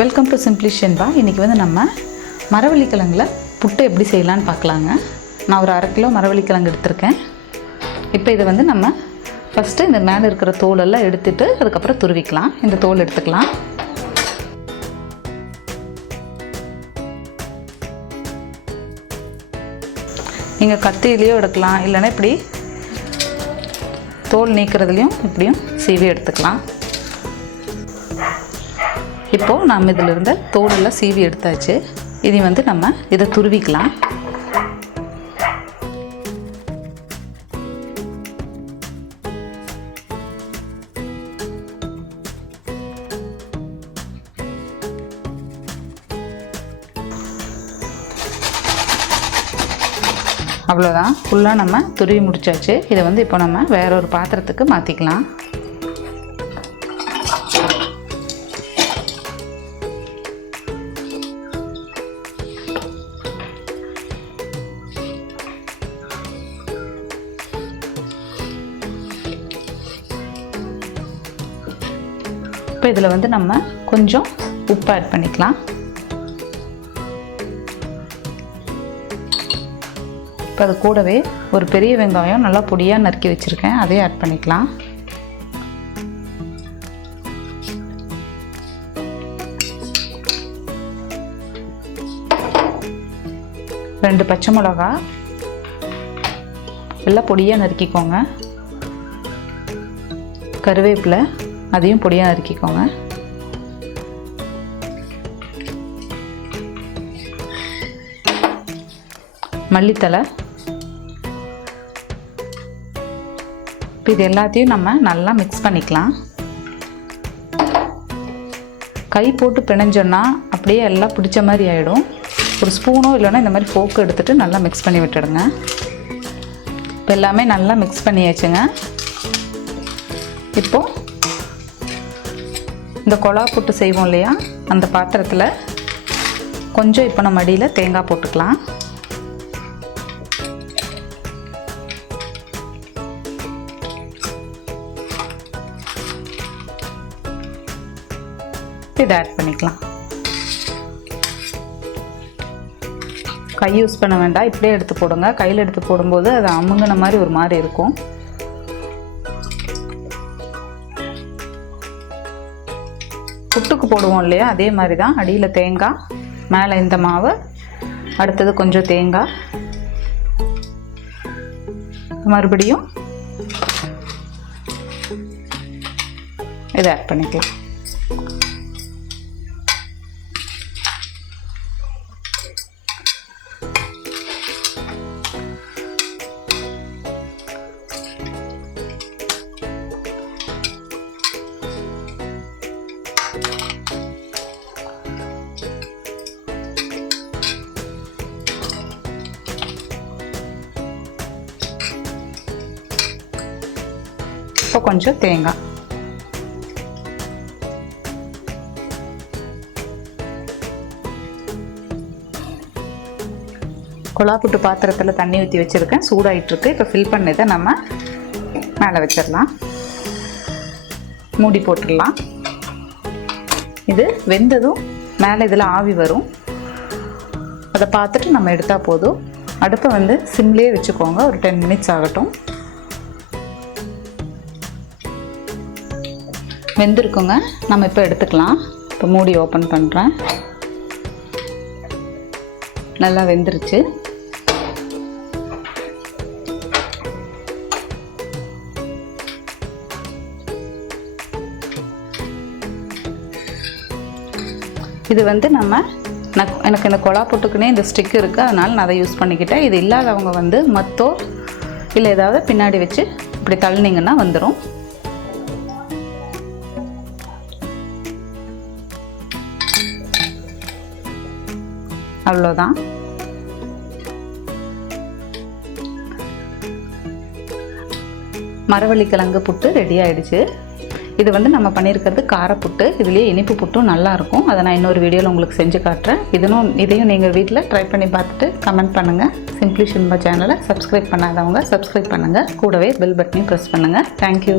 Welcome to சிம்பிளிஷன் பா. இன்றைக்கி வந்து நம்ம மரவள்ளி கிழங்குல புட்டு எப்படி செய்யலான்னு பார்க்கலாங்க. நான் ஒரு 1/2 கிலோ மரவள்ளி கிழங்கு எடுத்திருக்கேன். இப்போ இதை வந்து நம்ம ஃபஸ்ட்டு இந்த மேலே இருக்கிற தோலெல்லாம் எடுத்துட்டு அதுக்கப்புறம் துருவிக்கலாம். இந்த தோல் எடுத்துக்கலாம். நீங்கள் கத்தியிலையோ எடுக்கலாம், இல்லைன்னா இப்படி தோல் நீக்கிறதுலையும் இப்படியும் சீவி எடுத்துக்கலாம். இப்போது நம்ம இதில் இருந்த தோலெல்லாம் சீவி எடுத்தாச்சு. இதை வந்து நம்ம இதை துருவிக்கலாம். அவ்வளோதான், ஃபுல்லாக நம்ம துருவி முடிச்சாச்சு. இதை வந்து இப்போ நம்ம வேற ஒரு பாத்திரத்துக்கு மாற்றிக்கலாம். இப்போ இதில் வந்து நம்ம கொஞ்சம் உப்பு ஆட் பண்ணிக்கலாம். இப்போ அது கூடவே ஒரு பெரிய வெங்காயம் நல்லா பொடியாக நறுக்கி வச்சுருக்கேன், அதையும் ஆட் பண்ணிக்கலாம். ரெண்டு பச்சை மிளகா எல்லாம் பொடியாக நறுக்கிக்கோங்க. கருவேப்பிலை அதையும் பொடியாக நறுக்கிக்கோங்க. மல்லித்தலை. இப்போ இது எல்லாத்தையும் நம்ம நல்லா மிக்ஸ் பண்ணிக்கலாம். கை போட்டு பிணைஞ்சோன்னா அப்படியே எல்லாம் பிடிச்ச மாதிரி ஆகிடும். ஒரு ஸ்பூனோ இல்லைன்னா இந்த மாதிரி ஃபோக்கு எடுத்துகிட்டு நல்லா மிக்ஸ் பண்ணி விட்டுடுங்க. இப்போ எல்லாமே நல்லா மிக்ஸ் பண்ணியாச்சுங்க. இப்போது இந்த கொழா புட்டு செய்வோம் இல்லையா, அந்த பாத்திரத்தில் கொஞ்சம் இப்போ நம்ம அடியில் தேங்காய் போட்டுக்கலாம். இதை ஆட் பண்ணிக்கலாம். கை யூஸ் பண்ண வேண்டாம், இப்படியே எடுத்து போடுங்க. கையில் எடுத்து போடும்போது அது அமுங்கின மாதிரி ஒரு மாதிரி இருக்கும். புட்டுக்கு போடுவோம் இல்லையா, அதே மாதிரி தான். அடியில் தேங்காய், மேலே இந்த மாவு, அடுத்தது கொஞ்சம் தேங்காய், மறுபடியும் இதை ஆட் பண்ணிக்கலாம். இப்போ கொஞ்சம் தேங்காய். கொழா புட்டு பாத்திரத்தில் தண்ணி ஊற்றி வச்சுருக்கேன், சூடாகிட்டுருக்கு. இப்போ ஃபில் பண்ணதை நம்ம மேலே வச்சிடலாம். மூடி போட்டுடலாம். இது வெந்ததும் மேலே இதில் ஆவி வரும், அதை பார்த்துட்டு நம்ம எடுத்தால் போதும். அடுப்பை வந்து சிம்லேயே வச்சுக்கோங்க, ஒரு 10 மினிட்ஸ் ஆகட்டும். வெந்திருக்குங்க, நம்ம இப்போ எடுத்துக்கலாம். இப்போ மூடி ஓப்பன் பண்ணுறேன். நல்லா வெந்துருச்சு. இது வந்து எனக்கு இந்த கொழா புட்டுக்குனே இந்த ஸ்டிக் இருக்குது, அதனால் நான் அதை யூஸ் பண்ணிக்கிட்டேன். இது இல்லாதவங்க வந்து மத்தோ இல்லை ஏதாவது பின்னாடி வச்சு இப்படி தள்ளினீங்கன்னா வந்துடும். அவ்வளோதான். மரவள்ளி கிழங்கு புட்டு ரெடி ஆகிடுச்சு. இது வந்து நம்ம பண்ணியிருக்கிறது காரப்புட்டு. இதுலேயே இனிப்பு புட்டும் நல்லாயிருக்கும். அதை நான் இன்னொரு வீடியோவில் உங்களுக்கு செஞ்சு காட்டுறேன். இதையும் நீங்கள் வீட்டில் ட்ரை பண்ணி பார்த்துட்டு கமெண்ட் பண்ணுங்கள். சிம்பிளிஷன் சேனலை சப்ஸ்கிரைப் பண்ணாதவங்க சப்ஸ்கிரைப் பண்ணுங்கள். கூடவே பெல் பட்டனையும் ப்ரெஸ் பண்ணுங்கள். தேங்க்யூ.